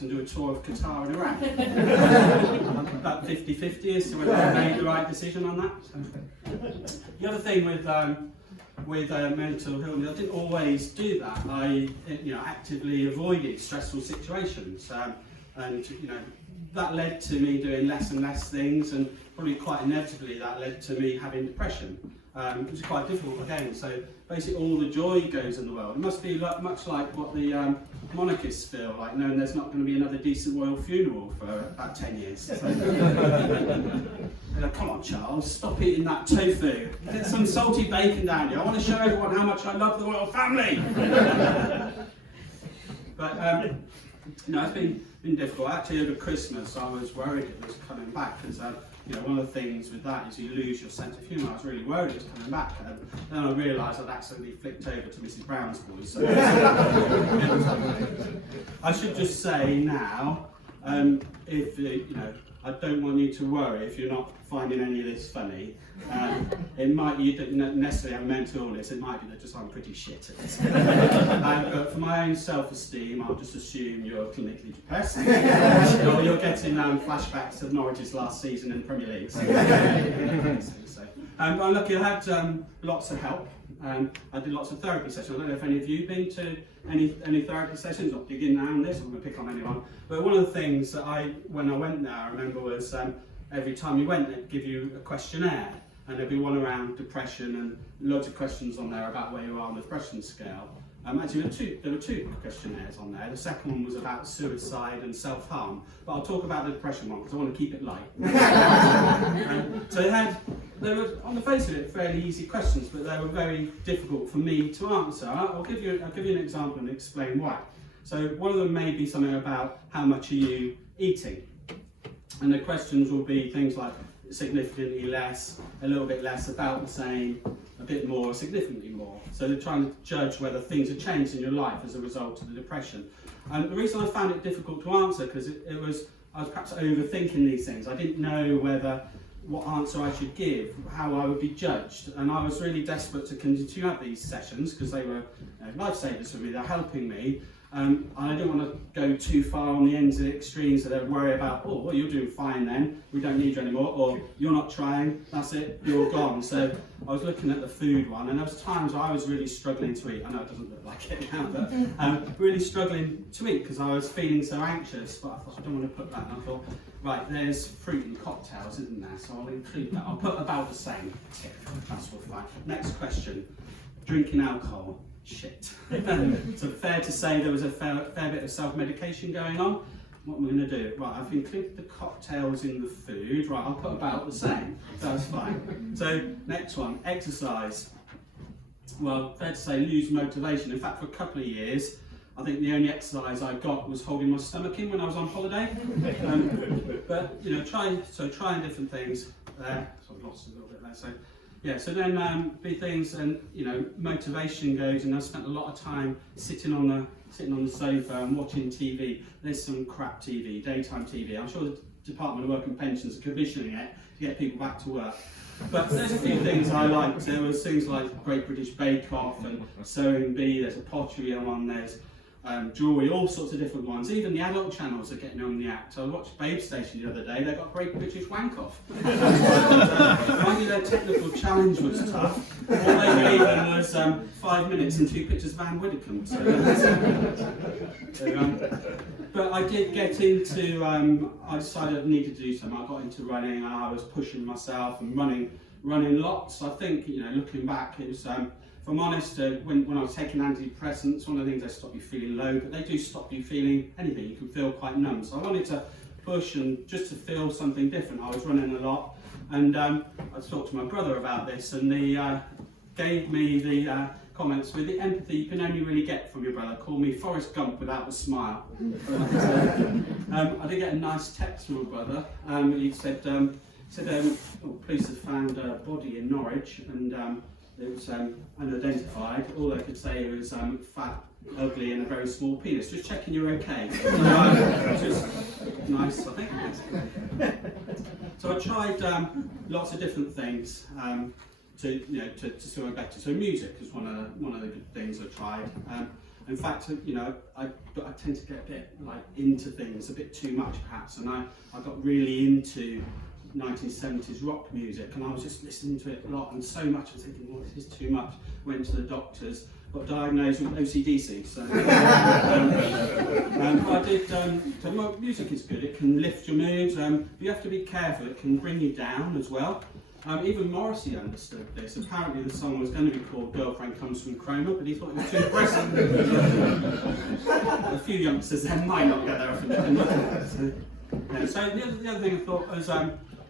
and do a tour of Qatar and Iraq. About 50-50 as to whether I made the right decision on that. So. The other thing with mental illness, I didn't always do that. I actively avoided stressful situations, and that led to me doing less and less things, and probably quite inevitably that led to me having depression. It was quite difficult again. So basically all the joy goes in the world. It must be much like what the monarchists feel like, knowing there's not going to be another decent royal funeral for about 10 years. So, like, come on Charles, stop eating that tofu. Get some salty bacon down here. I want to show everyone how much I love the royal family. But it's been difficult. Actually over Christmas I was worried it was coming back, because one of the things with that is you lose your sense of humour. I was really worried it was coming back, and then I realised I'd accidentally flicked over to Mrs Brown's voice. So I should just say now, if I don't want you to worry if you're not finding any of this funny. It might, you don't necessarily have mental illness, it might be that just I'm pretty shit at this. But for my own self-esteem, I'll just assume you're clinically depressed, or you're getting flashbacks of Norwich's last season in the Premier League. So, but I'm lucky I had lots of help. I did lots of therapy sessions. I don't know if any of you have been to any therapy sessions, not digging down this, I'm going to pick on anyone. But one of the things that when I went there, I remember was every time you went, they'd give you a questionnaire, and there'd be one around depression and loads of questions on there about where you are on the depression scale. Actually, there were two questionnaires on there. The second one was about suicide and self-harm, but I'll talk about the depression one because I want to keep it light. So they were, on the face of it, fairly easy questions, but they were very difficult for me to answer. I'll give you an example and explain why. So one of them may be something about how much are you eating, and the questions will be things like significantly less, a little bit less, about the same, a bit more, significantly more. So they're trying to judge whether things have changed in your life as a result of the depression. And the reason I found it difficult to answer, because I was perhaps overthinking these things. I didn't know what answer I should give, how I would be judged, and I was really desperate to continue to have these sessions because they were lifesavers for me. They're helping me. I didn't want to go too far on the ends of the extremes, so they'd worry about, oh, well, you're doing fine then, we don't need you anymore, or you're not trying, that's it, you're gone. So I was looking at the food one, and there was times I was really struggling to eat. I know it doesn't look like it now, but really struggling to eat because I was feeling so anxious, but I thought I don't want to put that, and I thought, right, there's fruit and cocktails, isn't there, so I'll include that. I'll put about the same tip, that's fine. Next question, drinking alcohol. Shit. So fair to say there was a fair bit of self-medication going on. What am I going to do? Right, I've included the cocktails in the food. Right, I'll put about the same. That's fine. So next one, exercise. Well, fair to say lose motivation. In fact, for a couple of years, I think the only exercise I got was holding my stomach in when I was on holiday. But trying different things there. So I've lost a little bit there. So. Yeah, so then big things, and motivation goes, and I spent a lot of time sitting on the sofa and watching TV. There's some crap TV, daytime TV. I'm sure the Department of Work and Pensions are commissioning it to get people back to work. But there's a few things I liked. There was things like Great British Bake Off and Sewing Bee. There's a pottery one. There's jewellery, all sorts of different ones. Even the adult channels are getting on the act. I watched Babe Station the other day, they got Great British Wank Off. Maybe their technical challenge was tough. All they gave them was 5 minutes and 2 pictures of Van Widdicombe. But I did get into, I decided I needed to do something. I got into running, and I was pushing myself and running lots. I think, looking back, it was, if I'm honest, when I was taking antidepressants, one of the things, they stop you feeling low, but they do stop you feeling anything. You can feel quite numb. So I wanted to push and just to feel something different. I was running a lot, and I talked to my brother about this, and he gave me the comments with the empathy you can only really get from your brother. Called me Forrest Gump without a smile. I did get a nice text from my brother. He said, police have found a body in Norwich, and it was unidentified. All they could say was fat, ugly, and a very small penis. Just checking you're okay. Which is nice, I think. So I tried lots of different things to feel better. So music is one of the good things I tried. In fact, you know, I tend to get a bit like into things a bit too much perhaps, and I got really into 1970s rock music, and I was just listening to it a lot and so much, I was thinking, well, this is too much. Went to the doctors, got diagnosed with OCDC. So, I did. So music is good. It can lift your moods. You have to be careful. It can bring you down as well. Even Morrissey understood this. Apparently, the song was going to be called "Girlfriend Comes from Chroma," but he thought it was too aggressive. A few youngsters then might not get there. So, yeah. So the other thing I thought was,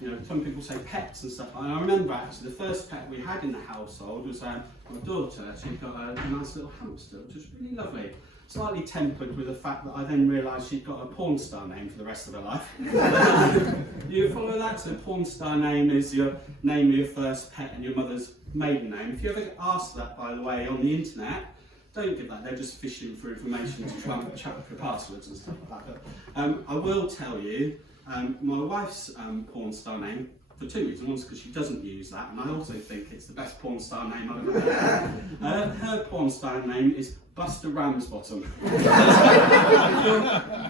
you know, some people say pets and stuff. And I remember actually the first pet we had in the household was my daughter. She got a nice little hamster, which was really lovely. Slightly tempered with the fact that I then realised she'd got a porn star name for the rest of her life. You follow that? So porn star name is your name of your first pet and your mother's maiden name. If you ever get asked that, by the way, on the internet, don't give that. They're just fishing for information to try and chuck your passwords and stuff like that. But I will tell you, my wife's porn star name, for two reasons. One's because she doesn't use that, and I also think it's the best porn star name I've ever heard. Her porn star name is Buster Ramsbottom.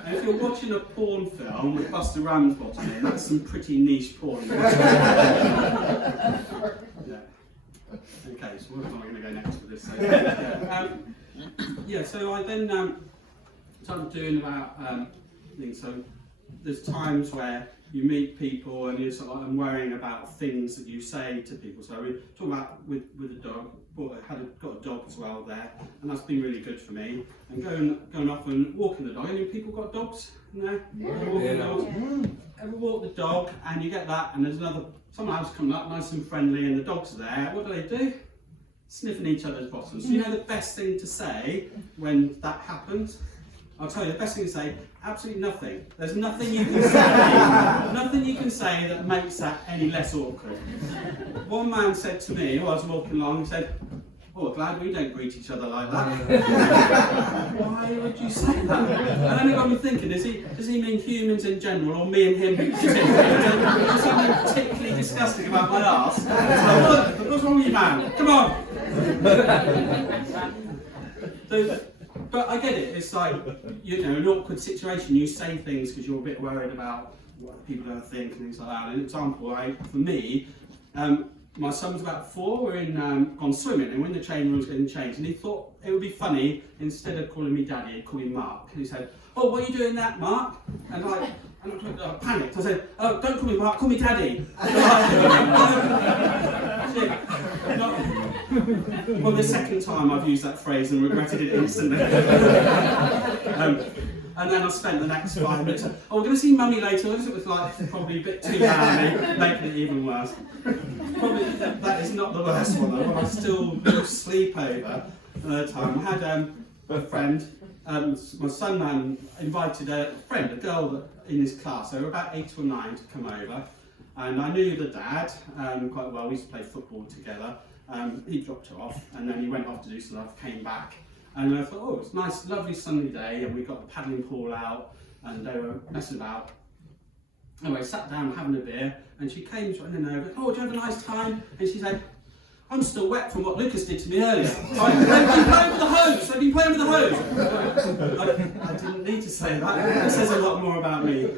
If you're watching a porn film with Buster Ramsbottom in, that's some pretty niche porn. Yeah. Okay, so where am I going to go next with this? So, yeah, so I then started doing about things. So there's times where you meet people and you're sort of worrying about things that you say to people. So we're talking about with a dog. Got a dog as well there, and that's been really good for me. And going off and walking the dog. Any people got dogs? No? Ever walk the dog and you get that, and there's someone else coming up, nice and friendly, and the dog's there. What do? Sniffing each other's bottoms. So you know the best thing to say when that happens? I'll tell you, the best thing to say, absolutely nothing. There's nothing you can say, nothing you can say that makes that any less awkward. One man said to me, while I was walking along, he said, "Oh, glad we don't greet each other like that." Why would you say that? And then it got me thinking, does he mean humans in general, or me and him particularly? There's something particularly disgusting about my arse. What's wrong with you, man? Come on! But I get it, it's like, you know, an awkward situation, you say things because you're a bit worried about what people are going to think and things like that. An example, for me, my son was about 4, we're gone swimming, and we're in the change rooms getting changed, and he thought it would be funny, instead of calling me Daddy, he'd call me Mark. And he said, "Oh, what are you doing that, Mark?" And I panicked. I said, "Oh, don't call me Mark, call me Daddy." Well, the second time I've used that phrase and regretted it instantly. And then I spent the next 5 minutes, "Oh, we're going to see Mummy later." It was like probably a bit too loud, making it even worse. Probably that is not the worst one though. I still lose sleep over another time. I had a friend, my son invited a friend, a girl in his class, so about 8 or 9, to come over. And I knew the dad quite well. We used to play football together. He dropped her off, and then he went off to do stuff, came back, and I thought, oh, it's a nice, lovely sunny day, and we got the paddling pool out, and they were messing about. Anyway, sat down having a beer, and she came running over, "Oh, did you have a nice time?" And she said, "I'm still wet from what Lucas did to me earlier." They've been playing with the hose, they've been playing with the hose. I didn't need to say that, it says a lot more about me.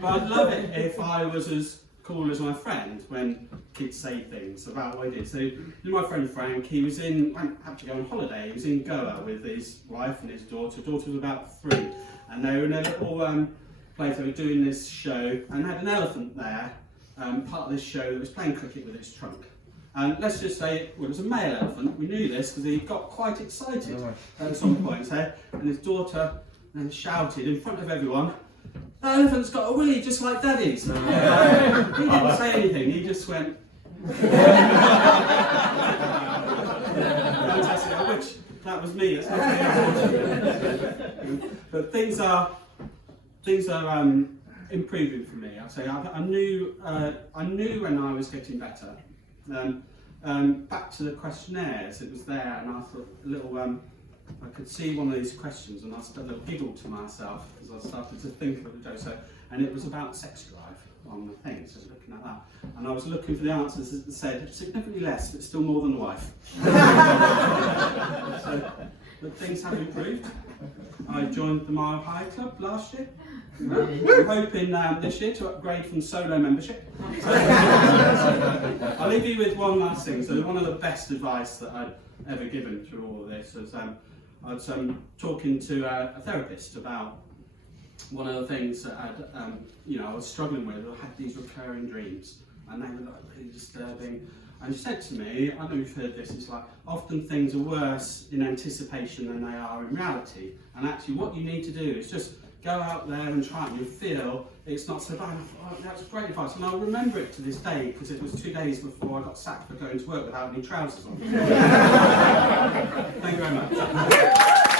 But I'd love it if I was as cool as my friend when kids say things about what I did. So my friend Frank, he was had to go on holiday. He was in Goa with his wife and his daughter. Daughter was about 3, and they were in a little place. They were doing this show and had an elephant there, part of this show, that was playing cricket with its trunk. And let's just say it was a male elephant. We knew this because he got quite excited at some point, and his daughter then shouted in front of everyone, "The elephant's got a willy just like Daddy's." He didn't say anything, he just went. Fantastic, I wish that was me. It's not me. But things are improving for me. I'd say I knew when I was getting better. Back to the questionnaires, it was there, and I thought a little I could see one of these questions, and I started to giggle to myself as I started to think of the joke. So, and it was about sex drive on the thing, so I was looking at that. And I was looking for the answers that said, significantly less, but still more than a wife. So, but things have improved. I joined the Mile High Club last year. I'm hoping this year to upgrade from solo membership. So, I'll leave you with one last thing. So one of the best advice that I'd ever given through all of this was I was talking to a therapist about one of the things that I was struggling with. I had these recurring dreams, and they were like really disturbing. And she said to me, I know you've heard this, it's like, often things are worse in anticipation than they are in reality. And actually what you need to do is just go out there and try it, and you'll feel it's not so bad. And I thought, oh, that's great advice. And I'll remember it to this day, because it was 2 days before I got sacked for going to work without any trousers on. Thank you very much.